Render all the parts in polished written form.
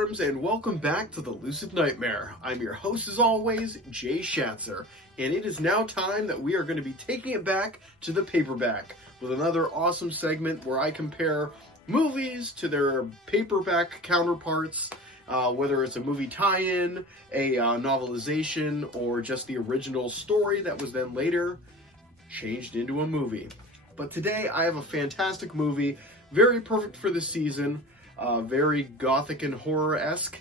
forums, and welcome back to the Lucid Nightmare. I'm your host as always, Jay Schatzer, and it is now time that we are going to be taking it back to the paperback with another awesome segment where I compare movies to their paperback counterparts, whether it's a movie tie-in, a novelization, or just the original story that was then later changed into a movie. But today I have a fantastic movie, very perfect for the season. Very gothic and horror-esque.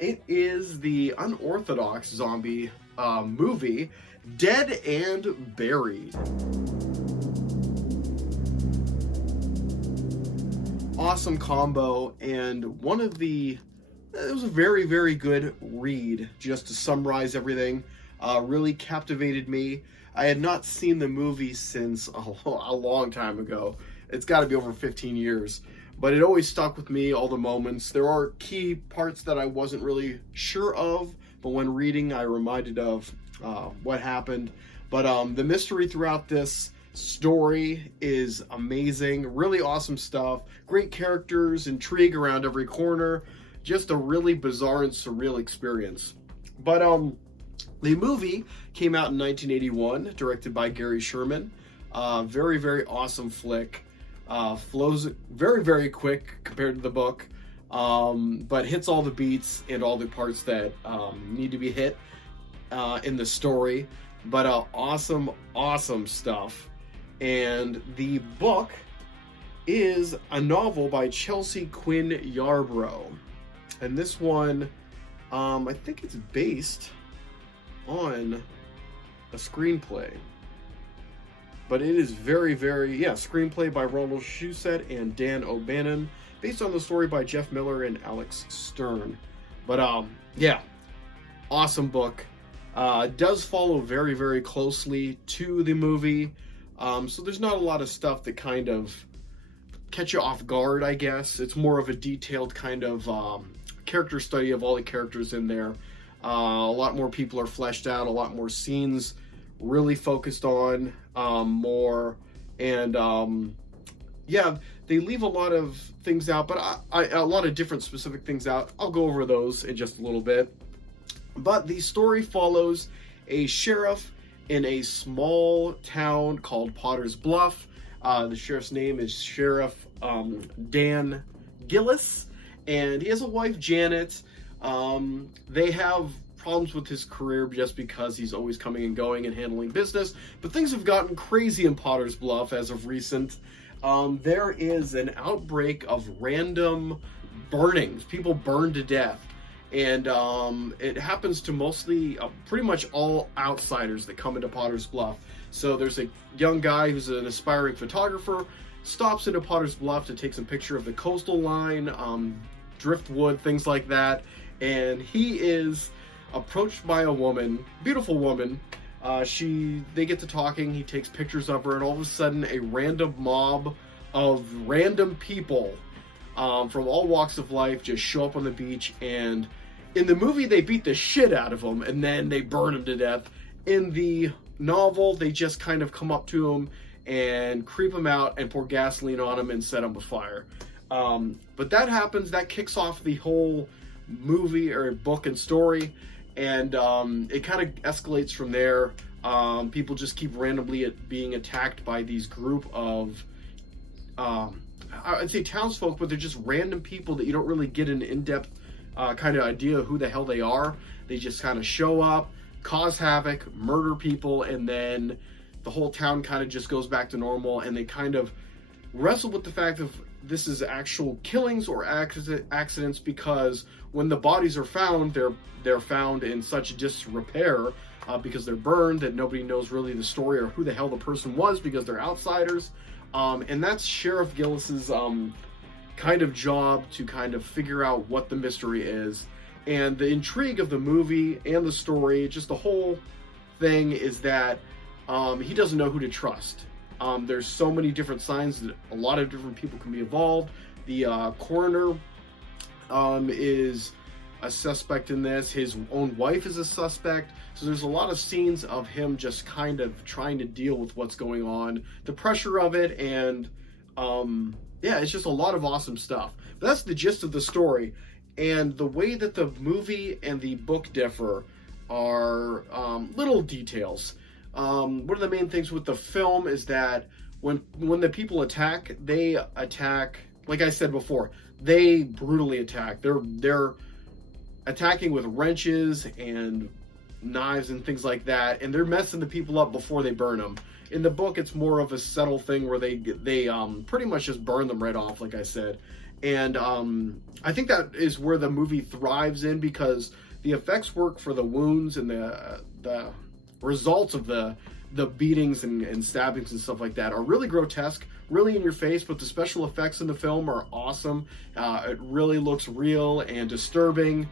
It is the unorthodox zombie movie, Dead and Buried. Awesome combo, and it was a very, very good read, just to summarize everything. Really captivated me. I had not seen the movie since a long time ago. It's got to be over 15 years. But it always stuck with me, all the moments. There are key parts that I wasn't really sure of, but when reading, I reminded of what happened. But the mystery throughout this story is amazing. Really awesome stuff. Great characters, intrigue around every corner. Just a really bizarre and surreal experience. But the movie came out in 1981, directed by Gary Sherman. Very, very awesome flick. Flows very, very quick compared to the book, but hits all the beats and all the parts that need to be hit in the story. But awesome, awesome stuff. And the book is a novel by Chelsea Quinn Yarbrough. And this one, I think it's based on a screenplay. But it is very, very, screenplay by Ronald Shusett and Dan O'Bannon, based on the story by Jeff Miller and Alex Stern. But, awesome book. Does follow very, very closely to the movie. So there's not a lot of stuff that kind of catch you off guard, I guess. It's more of a detailed kind of character study of all the characters in there. A lot more people are fleshed out, a lot more scenes really focused on more, and they leave a lot of things out, but a lot of different specific things out. I'll go over those in just a little bit. But the story follows a sheriff in a small town called Potter's Bluff. The sheriff's name is Sheriff Dan Gillis, and he has a wife, Janet. They have problems with his career just because he's always coming and going and handling business, but things have gotten crazy in Potter's Bluff as of recent. There is an outbreak of random burnings. People burn to death, and it happens to mostly pretty much all outsiders that come into Potter's Bluff. So there's a young guy who's an aspiring photographer, stops into Potter's Bluff to take some picture of the coastal line, driftwood, things like that, and he is approached by a woman, beautiful woman. They get to talking, he takes pictures of her, and all of a sudden a random mob of random people from all walks of life just show up on the beach, and in the movie they beat the shit out of him and then they burn him to death. In the novel, they just kind of come up to him and creep him out and pour gasoline on him and set him afire. But that happens, that kicks off the whole movie or book and story. And it kind of escalates from there. People just keep randomly being attacked by these group of, I'd say townsfolk, but they're just random people that you don't really get an in-depth kind of idea of who the hell they are. They just kind of show up, cause havoc, murder people, and then the whole town kind of just goes back to normal, and they kind of wrestle with the fact of this is actual killings or accidents, because when the bodies are found, they're found in such disrepair because they're burned that nobody knows really the story or who the hell the person was because they're outsiders. And that's Sheriff Gillis's kind of job to kind of figure out what the mystery is. And the intrigue of the movie and the story, just the whole thing, is that he doesn't know who to trust. There's so many different signs that a lot of different people can be involved. The coroner is a suspect in this. His own wife is a suspect. So there's a lot of scenes of him just kind of trying to deal with what's going on, the pressure of it, and it's just a lot of awesome stuff. But that's the gist of the story. And the way that the movie and the book differ are little details. One of the main things with the film is that when the people attack, they attack, like I said before, they brutally attack. They're attacking with wrenches and knives and things like that, and they're messing the people up before they burn them. In the book, it's more of a subtle thing where they pretty much just burn them right off, like I said. And I think that is where the movie thrives in, because the effects work for the wounds and the results of the beatings and stabbings and stuff like that are really grotesque, really in your face, but the special effects in the film are awesome. It really looks real and disturbing.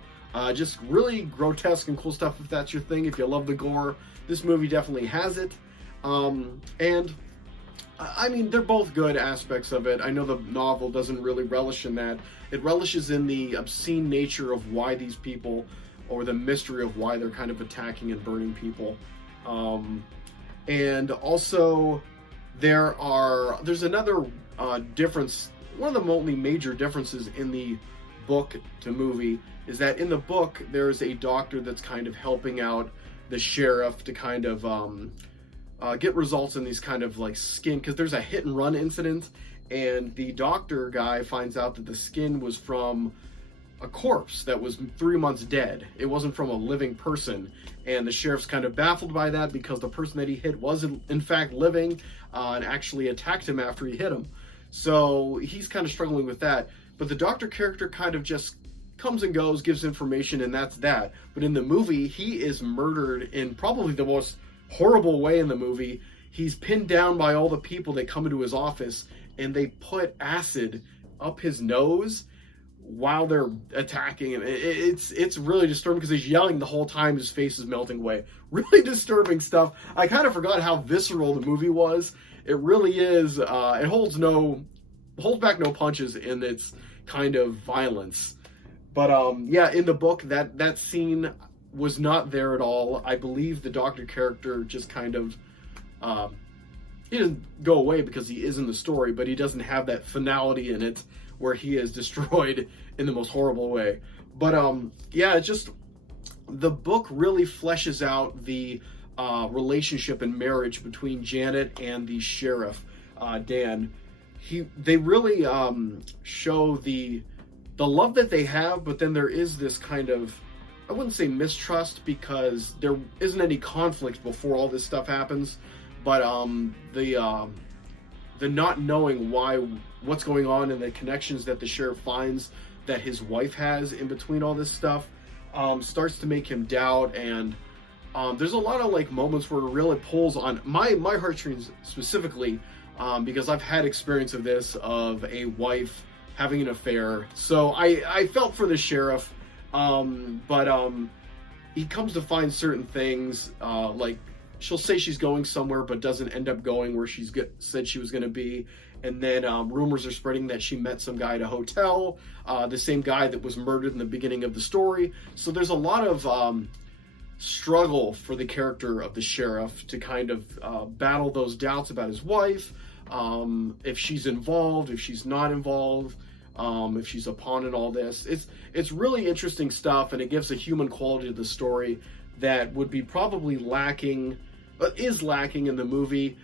Just really grotesque and cool stuff if that's your thing. If you love the gore, this movie definitely has it. And I mean, they're both good aspects of it. I know the novel doesn't really relish in that. It relishes in the obscene nature of why these people, or the mystery of why they're kind of attacking and burning people. And also, there's another difference. One of the only major differences in the book to movie is that in the book, there's a doctor that's kind of helping out the sheriff to kind of get results in these kind of like skin, because there's a hit and run incident, and the doctor guy finds out that the skin was from a corpse that was 3 months dead. It wasn't from a living person, and the sheriff's kind of baffled by that because the person that he hit wasn't in fact living and actually attacked him after he hit him. So he's kind of struggling with that. But the doctor character kind of just comes and goes, gives information, and that's that. But in the movie, he is murdered in probably the most horrible way in the movie. He's pinned down by all the people that come into his office, and they put acid up his nose while they're attacking him. It's really disturbing because he's yelling the whole time, his face is melting away. Really disturbing stuff. I kind of forgot how visceral the movie was. It really is. It holds back no punches in its kind of violence. But yeah, in the book, that scene was not there at all. I believe the doctor character just kind of he doesn't go away because he is in the story, but he doesn't have that finality in it where he is destroyed in the most horrible way. But yeah, it's just, the book really fleshes out the relationship and marriage between Janet and the sheriff, Dan. They really show the love that they have, but then there is this kind of, I wouldn't say mistrust, because there isn't any conflict before all this stuff happens, but the not knowing what's going on, and the connections that the sheriff finds that his wife has in between all this stuff starts to make him doubt. And there's a lot of like moments where it really pulls on my heartstrings specifically, because I've had experience of this, of a wife having an affair. So I felt for the sheriff, but he comes to find certain things, like she'll say she's going somewhere but doesn't end up going where she's said she was going to be. And then rumors are spreading that she met some guy at a hotel, the same guy that was murdered in the beginning of the story. So there's a lot of struggle for the character of the sheriff to kind of battle those doubts about his wife, if she's involved, if she's not involved, if she's a pawn in all this. It's really interesting stuff, and it gives a human quality to the story that would be probably lacking, is lacking in the movie.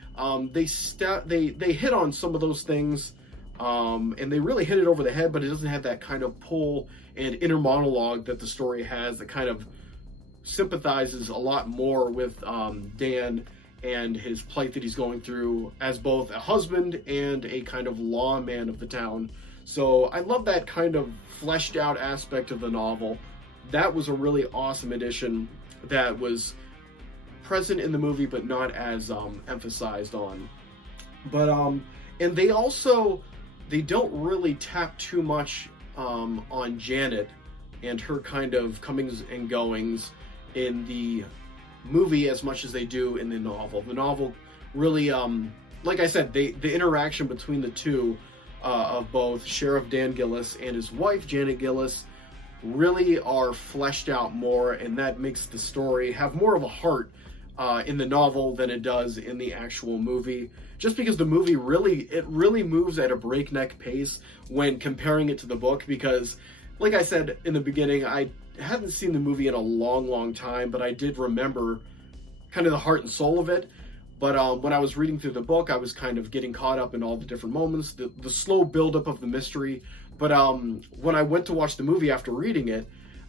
They hit on some of those things, and they really hit it over the head, but it doesn't have that kind of pull and inner monologue that the story has, that kind of sympathizes a lot more with Dan and his plight that he's going through as both a husband and a kind of lawman of the town. So I love that kind of fleshed out aspect of the novel. That was a really awesome addition that was present in the movie, but not as emphasized on. But and they don't really tap too much on Janet and her kind of comings and goings in the movie as much as they do in the novel. The novel really, like I said, the interaction between the two, of both Sheriff Dan Gillis and his wife Janet Gillis, really are fleshed out more, and that makes the story have more of a heart in the novel than it does in the actual movie. Just because the movie really moves at a breakneck pace when comparing it to the book, because like I said in the beginning, I hadn't seen the movie in a long time, but I did remember kind of the heart and soul of it. But when I was reading through the book, I was kind of getting caught up in all the different moments, the slow buildup of the mystery. But when I went to watch the movie after reading it,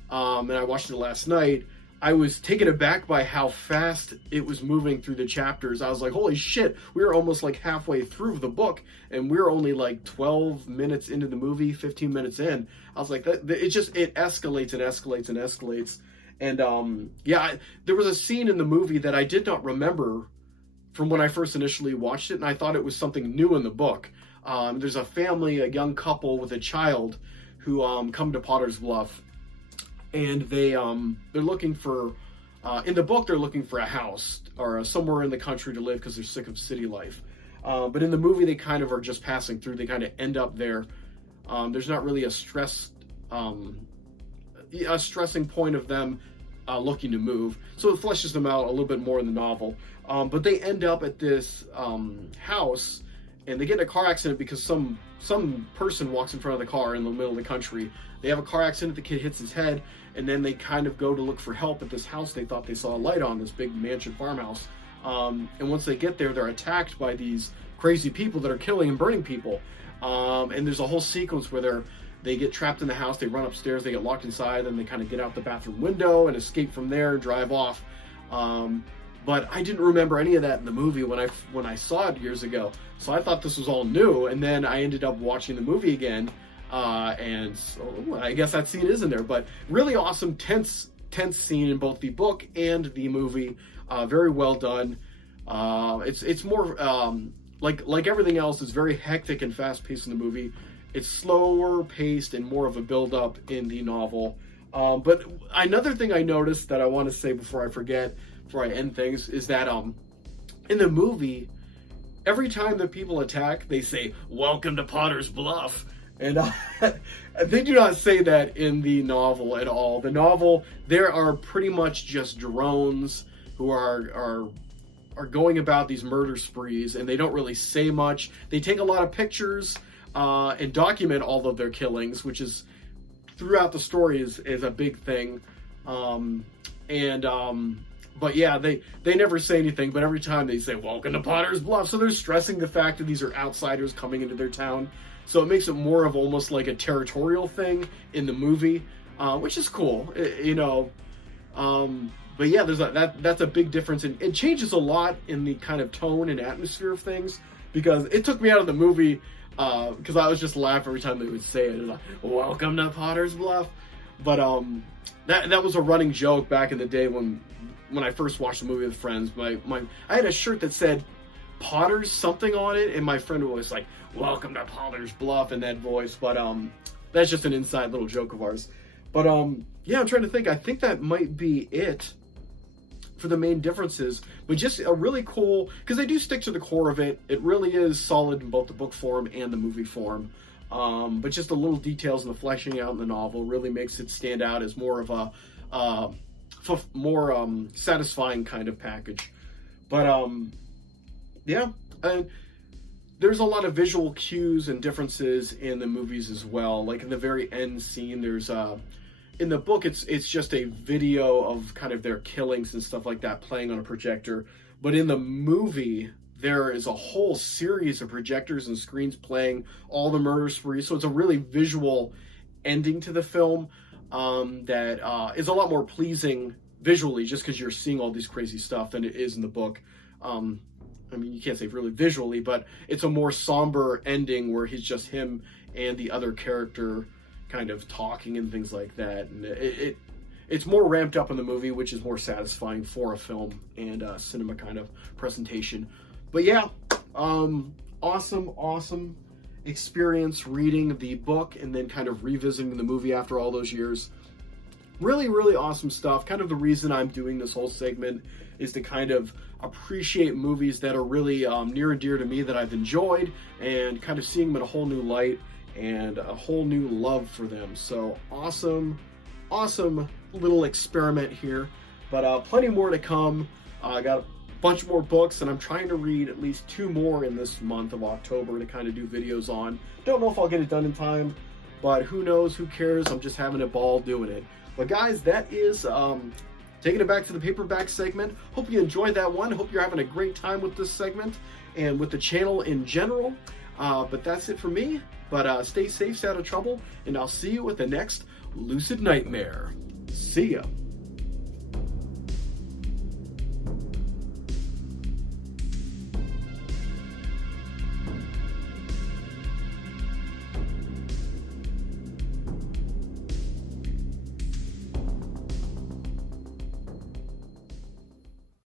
and I watched it last night, I was taken aback by how fast it was moving through the chapters. I was like, holy shit, we were almost like halfway through the book, and we were only like 12 minutes into the movie, 15 minutes in. I was like, it escalates and escalates and escalates. And yeah, there was a scene in the movie that I did not remember from when I first initially watched it, and I thought it was something new in the book. There's a family, a young couple with a child, who come to Potter's Bluff, and they're looking for, in the book, they're looking for a house or somewhere in the country to live because they're sick of city life. But in the movie, they kind of are just passing through. They kind of end up there. There's not really a stressing point of them looking to move. So it fleshes them out a little bit more in the novel. But they end up at this house, and they get in a car accident because some person walks in front of the car in the middle of the country. They have a car accident, the kid hits his head, and then they kind of go to look for help at this house they thought they saw a light on, this big mansion farmhouse. And once they get there, they're attacked by these crazy people that are killing and burning people. And there's a whole sequence where they get trapped in the house, they run upstairs, they get locked inside, and they kind of get out the bathroom window and escape from there and drive off. But I didn't remember any of that in the movie when I saw it years ago. So I thought this was all new, and then I ended up watching the movie again, and so I guess that scene is in there. But really awesome, tense scene in both the book and the movie. Very well done. It's more like everything else. It's very hectic and fast paced in the movie. It's slower paced and more of a build up in the novel. But another thing I noticed that I want to say before I forget, before I end things, is that in the movie, every time that people attack, they say, "Welcome to Potter's Bluff." And they do not say that in the novel at all. The novel, there are pretty much just drones who are going about these murder sprees, and they don't really say much. They take a lot of pictures and document all of their killings, which is throughout the story is a big thing. But yeah, they never say anything, but every time they say, "Welcome to Potter's Bluff." So they're stressing the fact that these are outsiders coming into their town. So it makes it more of almost like a territorial thing in the movie, which is cool, you know. But yeah, that's a big difference, and it changes a lot in the kind of tone and atmosphere of things, because it took me out of the movie because I was just laughing every time they would say it. It was like, "Welcome to Potter's Bluff." But that was a running joke back in the day when I first watched the movie with friends. I had a shirt that said Potter's something on it, and my friend was like, "Welcome to Potter's Bluff," in that voice. But that's just an inside little joke of ours. But yeah, I'm trying to think. I think that might be it for the main differences, but just a really cool, because they do stick to the core of it. It really is solid in both the book form and the movie form. But just the little details and the fleshing out in the novel really makes it stand out as more of a more satisfying kind of package. But yeah, there's a lot of visual cues and differences in the movies as well. Like in the very end scene, there's in the book, it's just a video of kind of their killings and stuff like that playing on a projector. But in the movie, there is a whole series of projectors and screens playing all the murder sprees. So it's a really visual ending to the film that is a lot more pleasing visually, just because you're seeing all these crazy stuff than it is in the book. I mean, you can't say really visually, but it's a more somber ending where he's just him and the other character kind of talking and things like that. And it's more ramped up in the movie, which is more satisfying for a film and cinema kind of presentation. But yeah, awesome experience reading the book and then kind of revisiting the movie after all those years. Really awesome stuff. Kind of the reason I'm doing this whole segment is to kind of appreciate movies that are really near and dear to me that I've enjoyed, and kind of seeing them in a whole new light and a whole new love for them. So awesome little experiment here, but plenty more to come. I got a bunch more books, and I'm trying to read at least 2 more in this month of October to kind of do videos on. Don't know if I'll get it done in time, but who knows, who cares, I'm just having a ball doing it. But guys, that is taking it back to the paperback segment. Hope you enjoyed that one. Hope you're having a great time with this segment and with the channel in general. But that's it for me. But stay safe, stay out of trouble, and I'll see you at the next Lucid Nightmare. See ya.